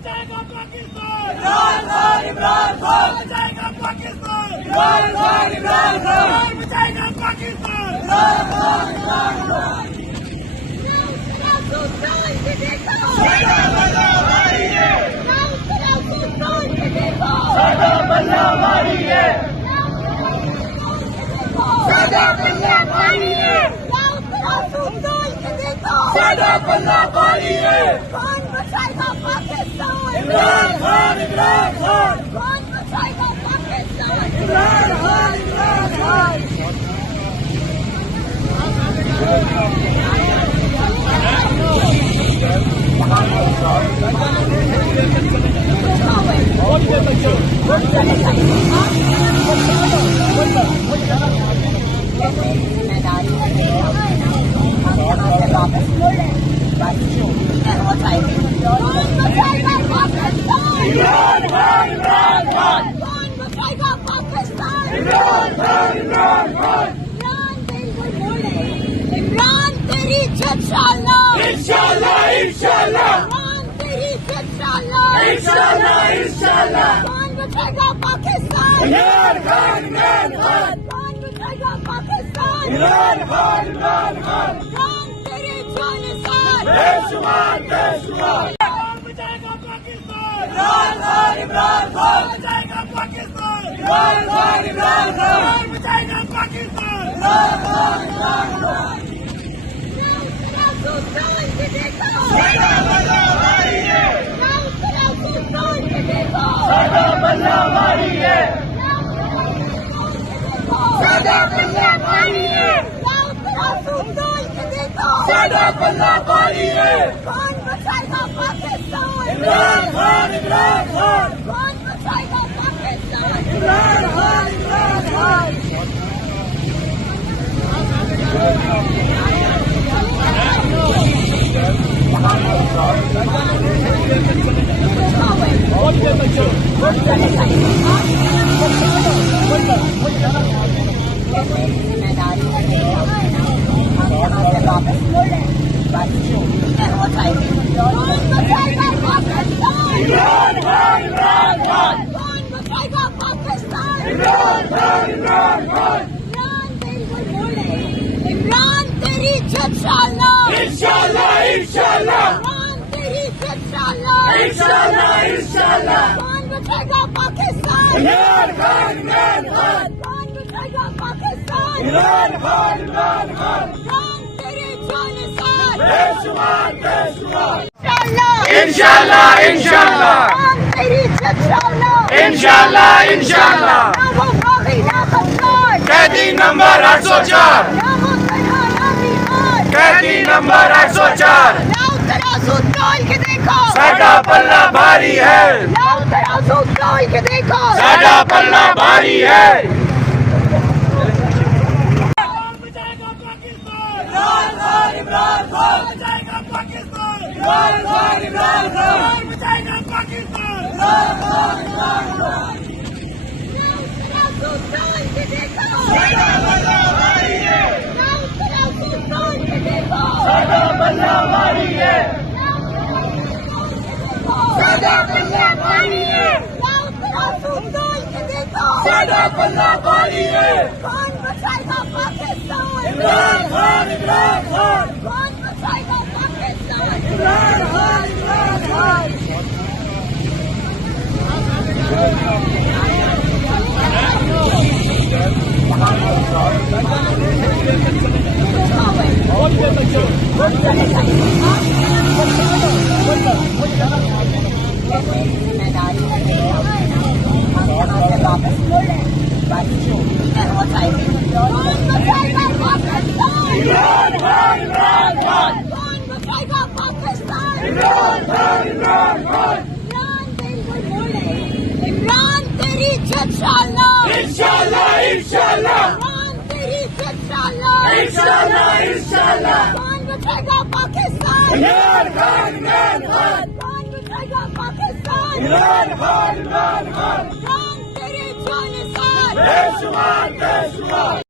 बचाएगा पाकिस्तान, इमरान खान, इमरान खान, बचाएगा पाकिस्तान, इमरान खान, इमरान खान, बचाएगा पाकिस्तान, इमरान खान, इमरान खान। साडा बल्ला भारी है, साडा बल्ला भारी है, साडा बल्ला भारी है, साडा बल्ला भारी है। कौन बचाएगा पाकिस्तान? इमरान खान, इमरान खान, कौन बचाएगा पाकिस्तान? इमरान खान, इमरान खान। कौन बचाएगा पाकिस्तान? इमरान खान, इमरान खान, कौन बचाएगा पाकिस्तान? इमरान खान, इमरान खान। इमरान बिल्कुल बोले, इमरान तेरी इंशाअल्लाह, इंशाअल्लाह, इंशाअल्लाह, इमरान तेरी इंशाअल्लाह, इंशाअल्लाह, इंशाअल्लाह। कौन बचाएगा पाकिस्तान? इमरान खान, इमरान खान, कौन बचाएगा पाकिस्तान? इमरान खान, इमरान खान। इमरान तेरे जानिसार, बेशुमार, बेशुमार। बचाएगा पाकिस्तान, इमरान खान, इमरान खान, बचाएगा पाकिस्तान, इमरान खान, इमरान खान, बचाएगा पाकिस्तान, इमरान खान, इमरान खान। साडा बल्ला भारी है, साडा बल्ला भारी है, साडा बल्ला भारी है, साडा बल्ला भारी है। कौन बचाएगा पाकिस्तान? इमरान खान, इमरान खान, कौन बचाएगा पाकिस्तान? इमरान खान, इमरान खान। कौन बचाएगा पाकिस्तान? इमरान खान, इमरान खान, कौन बचाएगा पाकिस्तान? इमरान खान, इमरान खान। इमरान बिल्कुल बोले, इमरान तेरी इंशाअल्लाह, इंशाअल्लाह, इंशाअल्लाह, इमरान तेरी इंशाअल्लाह, इंशाअल्लाह, इंशाअल्लाह। कौन बचाएगा पाकिस्तान? इमरान खान, इमरान खान, कौन बचाएगा पाकिस्तान? इमरान खान, इमरान खान। इमरान तेरे जानिसार, बेशुमार, बेशुमार। इंशाअल्लाह, इंशाअल्लाह, इंशाअल्लाह, इमरान तेरी इंशाअल्लाह, इंशाअल्लाह, इंशाअल्लाह। ना वो बागी ना खफान, कैदी नंबर 804, ना वो तन्हा ना बीमार, कैदी नंबर 804। लाओ तराजू तोल के देखो, साडा पल्ला भारी है, लाओ तराजू तोल के देखो, साडा पल्ला भारी है। बचाएगा पाकिस्तान, इमरान खान, इमरान खान, बचाएगा पाकिस्तान, इमरान खान, इमरान खान, बचाएगा पाकिस्तान, इमरान खान, इमरान खान। तराजू तोल के देखो, साडा बल्ला भारी है, लाओ तराजू तोल के देखो, साडा पल्ला भारी है, साडा बल्ला भारी है, लाओ तराजू तोल के देखो, साडा पल्ला भारी है। कौन बचाएगा पाकिस्तान? इमरान खान, इमरान खान, कौन बचाएगा पाकिस्तान? इमरान खान, इमरान खान। कौन बचाएगा पाकिस्तान? इमरान खान, इमरान खान, कौन बचाएगा पाकिस्तान? इमरान खान, इमरान खान। इमरान बिल्कुल बोले, इमरान तेरी इंशाअल्लाह, इंशाअल्लाह, इंशाअल्लाह, इमरान तेरी इंशाअल्लाह, इंशाअल्लाह, इंशाअल्लाह। कौन बचाएगा पाकिस्तान? इमरान खान, इमरान खान, कौन बचाएगा पाकिस्तान? इमरान खान, इमरान खान। इमरान तेरे जानिसार, बेशुमार, बेशुमार।